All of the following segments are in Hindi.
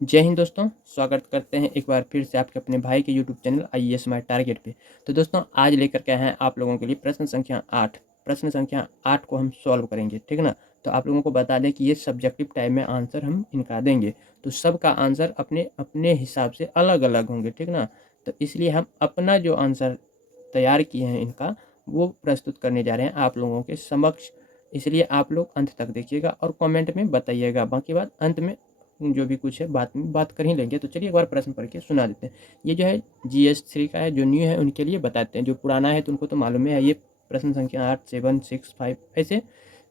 जय हिंद दोस्तों, स्वागत करते हैं एक बार फिर से आपके अपने भाई के YouTube channel IAS my target पे। तो दोस्तों आज लेकर के आए हैं आप लोगों के लिए प्रश्न संख्या 8। प्रश्न संख्या 8 को हम सॉल्व करेंगे, ठीक ना। तो आप लोगों को बता दें कि ये सब्जेक्टिव टाइप में आंसर हम इनका देंगे, तो सबका आंसर अपने अपने हिसाब से अलग अलग होंगे, ठीक ना। तो इसलिए हम अपना जो आंसर तैयार किए हैं इनका, वो प्रस्तुत करने जा रहे हैं आप लोगों के समक्ष। इसलिए आप लोग अंत तक देखिएगा और कमेंट में बताइएगा। बाकी बात अंत में जो भी कुछ है बात कर ही लेंगे। तो चलिए एक बार प्रश्न पढ़ के सुना देते हैं। ये जो है GS3 का है, जो न्यू है उनके लिए बताते हैं, जो पुराना है तो उनको तो मालूम है। ये प्रश्न संख्या 8, 7, 6, 5 ऐसे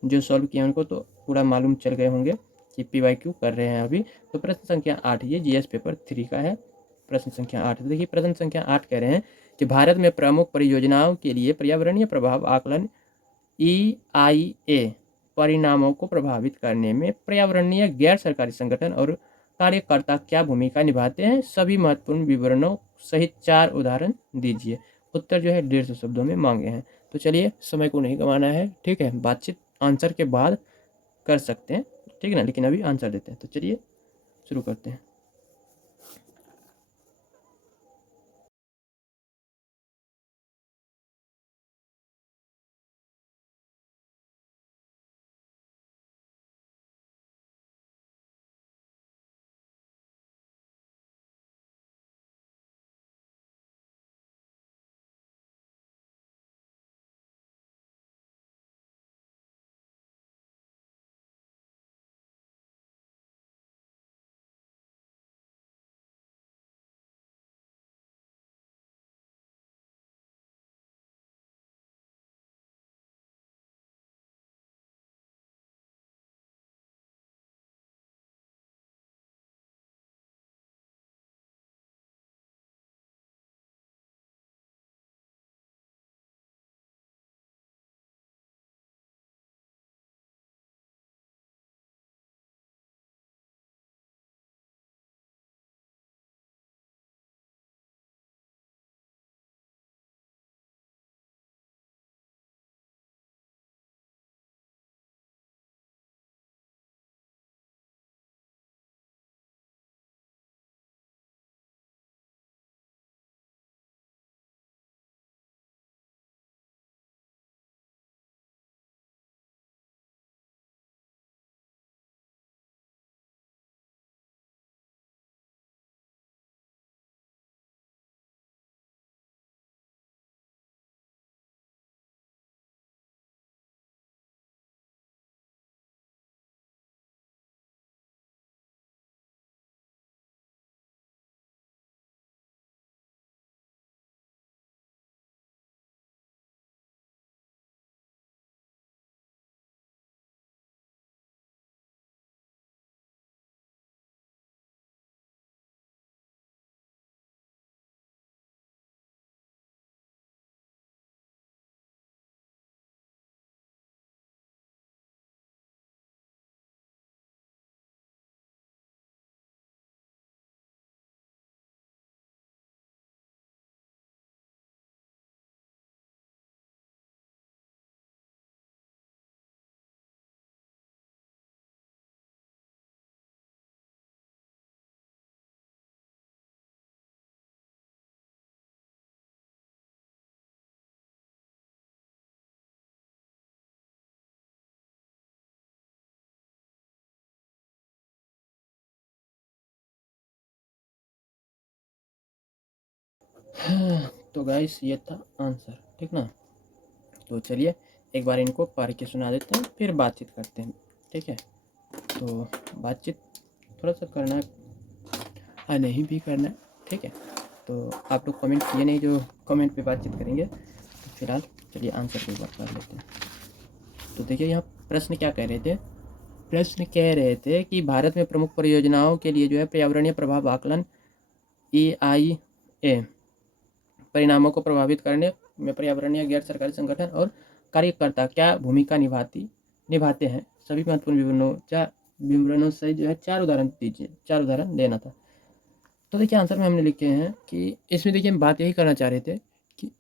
जो सॉल्व किए उनको तो पूरा मालूम चल गए होंगे कि PYQ कर रहे हैं अभी। तो प्रश्न संख्या 8 ये GS पेपर 3 का है। प्रश्न संख्या 8 तो देखिए, प्रश्न संख्या 8 कह रहे हैं कि भारत में प्रमुख परियोजनाओं के लिए पर्यावरणीय प्रभाव आकलन EIA परिणामों को प्रभावित करने में पर्यावरणीय गैर सरकारी संगठन और कार्यकर्ता क्या भूमिका निभाते हैं, सभी महत्वपूर्ण विवरणों सहित 4 उदाहरण दीजिए। उत्तर जो है 150 शब्दों में मांगे हैं। तो चलिए, समय को नहीं गंवाना है, ठीक है। बातचीत आंसर के बाद कर सकते हैं, ठीक है ना, लेकिन अभी आंसर देते हैं। तो चलिए शुरू करते हैं। तो गाइस ये था आंसर, ठीक ना। तो चलिए एक बार इनको पढ़ के सुना देते हैं, फिर बातचीत करते हैं, ठीक है। तो बातचीत थोड़ा सा करना है, नहीं भी करना है, ठीक है। तो आप लोग कमेंट किए नहीं, जो कमेंट पे बातचीत करेंगे। तो फिलहाल चलिए आंसर पे बात कर लेते हैं। तो देखिए यहाँ प्रश्न क्या कह रहे थे। प्रश्न कह रहे थे कि भारत में प्रमुख परियोजनाओं के लिए जो है पर्यावरणीय प्रभाव आकलन EIA परिणामों को प्रभावित करने में पर्यावरणीय गैर सरकारी संगठन और कार्यकर्ता क्या भूमिका निभाते हैं, सभी महत्वपूर्ण विवरणों से जो है 4 उदाहरण दीजिए। 4 उदाहरण देना था। तो देखिए आंसर में हमने लिखे हैं कि इसमें देखिए हम बात यही करना चाह रहे थे कि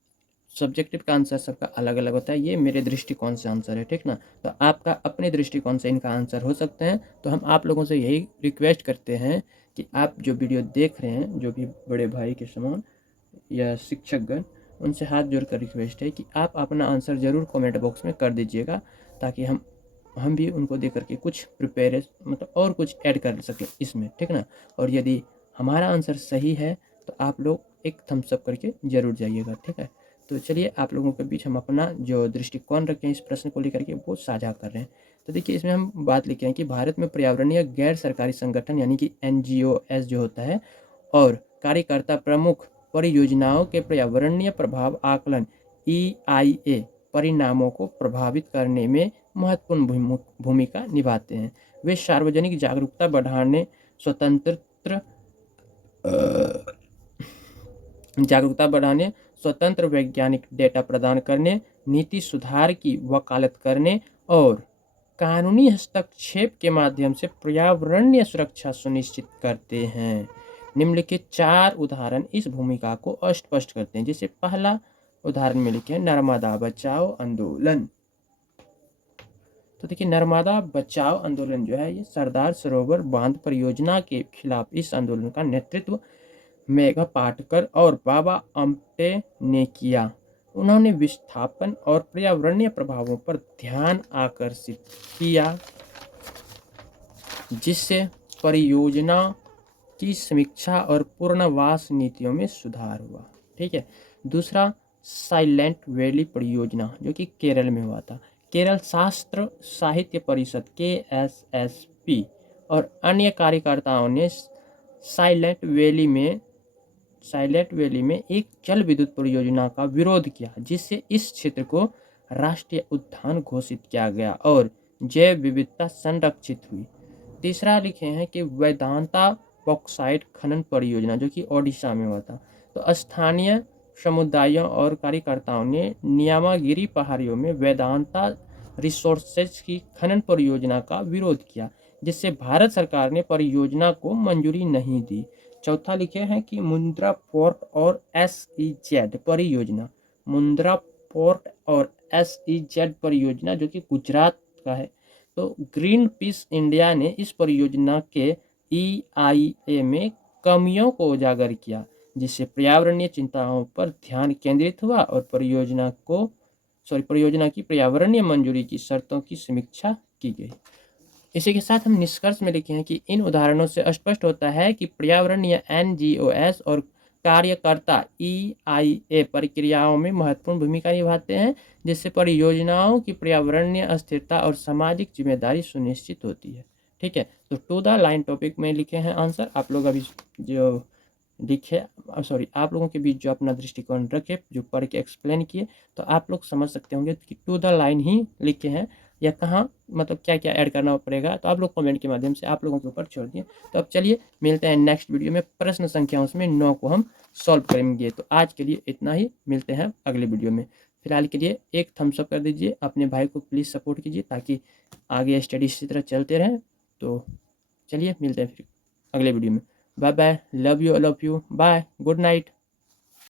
सब्जेक्टिव का आंसर सबका अलग अलग होता है, ये मेरे दृष्टिकोण से आंसर है, ठीक ना। तो आपका अपने दृष्टिकोण से इनका आंसर हो सकते हैं। तो हम आप लोगों से यही रिक्वेस्ट करते हैं कि आप जो वीडियो देख रहे हैं, जो भी बड़े भाई के समान या शिक्षकगण, उनसे हाथ जोड़कर रिक्वेस्ट है कि आप अपना आंसर ज़रूर कमेंट बॉक्स में कर दीजिएगा, ताकि हम भी उनको देख करके कुछ प्रिपेयर मतलब और कुछ ऐड कर सकें इसमें, ठीक ना। और यदि हमारा आंसर सही है तो आप लोग एक थम्स अप करके ज़रूर जाइएगा, ठीक है। तो चलिए आप लोगों के बीच हम अपना जो दृष्टिकोण रखे हैं इस प्रश्न को लेकर के वो साझा कर रहे हैं। तो देखिए, इसमें हम बात लिखे हैं कि भारत में पर्यावरणीय गैर सरकारी संगठन यानी कि NGOs जो होता है और कार्यकर्ता प्रमुख परियोजनाओं के पर्यावरणीय प्रभाव आकलन EIA परिणामों को प्रभावित करने में महत्वपूर्ण भूमिका निभाते हैं। वे सार्वजनिक जागरूकता बढ़ाने, स्वतंत्र वैज्ञानिक डेटा प्रदान करने, नीति सुधार की वकालत करने और कानूनी हस्तक्षेप के माध्यम से पर्यावरणीय सुरक्षा सुनिश्चित करते हैं। निम्नलिखित 4 उदाहरण इस भूमिका को स्पष्ट करते हैं। जैसे पहला उदाहरण में लिखे हैं नर्मदा बचाओ आंदोलन। तो देखिए, नर्मदा बचाओ आंदोलन जो है ये सरदार सरोवर बांध परियोजना के खिलाफ इस आंदोलन का नेतृत्व मेघा पाटकर और बाबा आमटे ने किया। उन्होंने विस्थापन और पर्यावरणीय प्रभावों पर ध्यान आकर्षित किया, जिससे परियोजना की समीक्षा और पुनर्वास नीतियों में सुधार हुआ, ठीक है। दूसरा, साइलेंट वैली परियोजना जो कि केरल में हुआ था। केरल शास्त्र साहित्य परिषद KSSP और अन्य कार्यकर्ताओं ने साइलेंट वैली में एक जल विद्युत परियोजना का विरोध किया, जिससे इस क्षेत्र को राष्ट्रीय उद्यान घोषित किया गया और जैव विविधता संरक्षित हुई। तीसरा लिखे हैं कि वेदांता बॉक्साइट खनन परियोजना जो कि ओडिशा में हुआ था। तो स्थानीय समुदायों और कार्यकर्ताओं ने न्यामागिरी पहाड़ियों में वेदांता रिसोर्सेज की खनन परियोजना का विरोध किया, जिससे भारत सरकार ने परियोजना को मंजूरी नहीं दी। चौथा लिखे हैं कि मुंद्रा पोर्ट और SEZ परियोजना। मुंद्रा पोर्ट और SEZ परियोजना जो कि गुजरात का है। तो ग्रीन पीस इंडिया ने इस परियोजना के EIA में कमियों को उजागर किया, जिससे पर्यावरणीय चिंताओं पर ध्यान केंद्रित हुआ और परियोजना की पर्यावरणीय मंजूरी की शर्तों की समीक्षा की गई। इसी के साथ हम निष्कर्ष में लिखे हैं कि इन उदाहरणों से स्पष्ट होता है कि पर्यावरणीय NGOs और कार्यकर्ता EIA प्रक्रियाओं में महत्वपूर्ण भूमिका निभाते हैं, जिससे परियोजनाओं की पर्यावरणीय स्थिरता और सामाजिक जिम्मेदारी सुनिश्चित होती है, ठीक है। तो टू द लाइन टॉपिक में लिखे हैं आंसर। आप लोग अभी जो लिखे आप लोगों के बीच जो अपना दृष्टिकोण रखे, जो पढ़ के एक्सप्लेन किए, तो आप लोग समझ सकते होंगे कि टू द लाइन ही लिखे हैं या कहाँ मतलब क्या क्या ऐड करना पड़ेगा, तो आप लोग कमेंट के माध्यम से आप लोगों के ऊपर छोड़ दिए। तो अब चलिए मिलते हैं नेक्स्ट वीडियो में। प्रश्न संख्या उसमें 9 को हम सॉल्व करेंगे। तो आज के लिए इतना ही, मिलते हैं अगले वीडियो में। फिलहाल के लिए एक थम्स अप कर दीजिए, अपने भाई को प्लीज़ सपोर्ट कीजिए ताकि आगे स्टडी इसी तरह चलते रहें। तो चलिए मिलते हैं फिर अगले वीडियो में। Bye bye, love you, bye, good night.